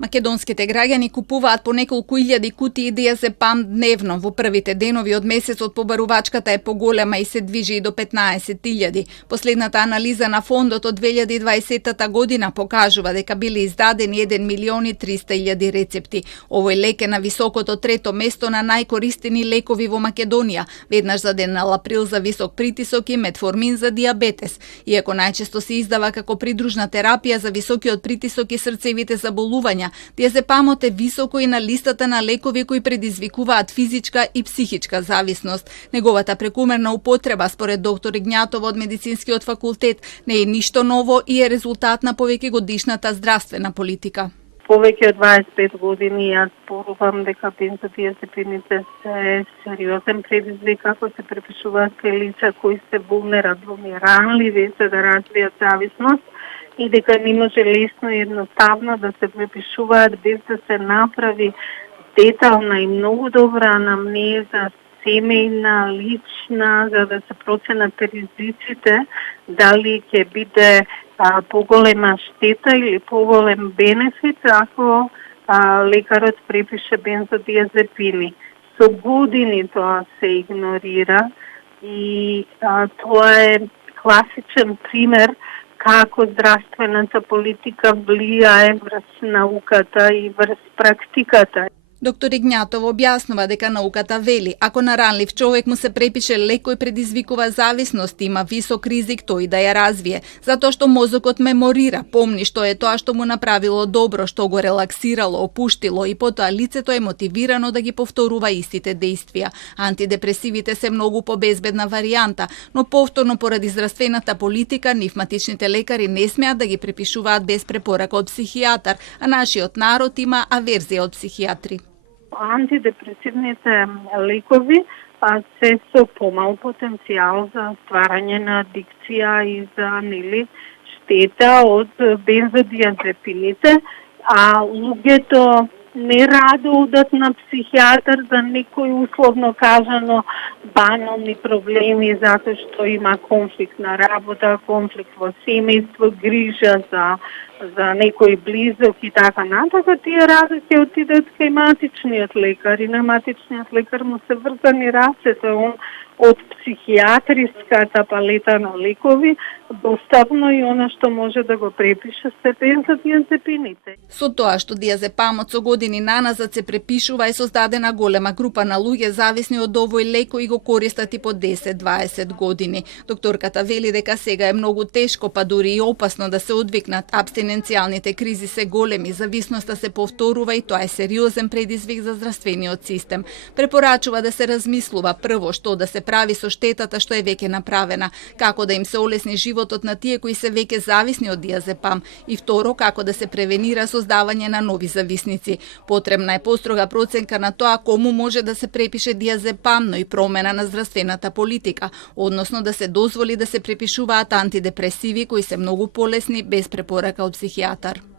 Македонските граѓани купуваат по неколку илјади кутии диазепам дневно. Во првите денови од месецот побарувачката е поголема и се движи и до 15.000. Последната анализа на фондот од 2020 година покажува дека биле издадени 1.300.000 рецепти. Овој лек е на високото трето место на најкористени лекови во Македонија, веднаш за денал-април за висок притисок и метформин за диабетес. Иако најчесто се издава како придружна терапија за високиот притисок и срцевите заболувања, диазепамот е високо и на листата на лекови кои предизвикуваат физичка и психичка зависност. Неговата прекумерна употреба, според доктор Игњатова од Медицинскиот факултет, не е ништо ново и е резултат на повеќегодишната здравствена политика. Повеќе од 25 години јас зборувам дека бензодиазепините се сериозен предизвик ако се препишуваат кај лица кои се вулнерабилни, ранливи за да развијат зависност, и дека не може лесно и едноставно да се препишуваат без да се направи детална и многу добра анамнеза, семејна, лична, за да се проценат ризиците, дали ќе биде поголема штета или поголем бенефит ако лекарот препише бензодиазепини. Со години тоа се игнорира и тоа е класичен пример како здравствената политика влијае врз науката и врз практиката. Доктор Игњатов објаснува дека науката вели, ако на ранлив човек му се препише лек кој предизвикува зависност, има висок ризик тој да ја развие, затоа што мозокот меморира, помни што е тоа што му направило добро, што го релаксирало, опуштило и потоа лицето е мотивирано да ги повторува истите дејствија. Антидепресивите се многу побезбедна варијанта, но повторно поради здравствената политика нивматичните лекари не смеат да ги препишуваат без препорака од психијатар, а нашиот народ има аверзија од психијатри. Антидепресивните лекови се со помал потенцијал за стварање на адикција и за штета од бензодиазепините, а луѓето не радо одат на психијатар за некои условно кажано банални проблеми, затоа што има конфликт на работа, конфликт во семејство, грижа за некој близок и така натаму. Тие радо ќе отидат кај матичниот лекар и на матичниот лекар му се врзани рацете, он од психијатриската палета на лекови, доставно и она што може да го препише се бензодиазепините. Со тоа што диазепамот со години наназад се препишува е создадена голема група на луѓе зависни од овој лек кои го користат и по 10-20 години. Докторката вели дека сега е многу тешко, па дури и опасно да се одвикнат. Абстиненцијалните кризи се големи, зависноста се повторува и тоа е сериозен предизвик за здравствениот систем. Препорачува да се размислува прво што да се прави со штетата што е веќе направена, како да им се олесни животот на тие кои се веќе зависни од диазепам и второ како да се превенира создавање на нови зависници. Потребна е построга проценка на тоа кому може да се препише диазепам, но и промена на здравствената политика, односно да се дозволи да се препишуваат антидепресиви кои се многу полесни без препорака од психијатар.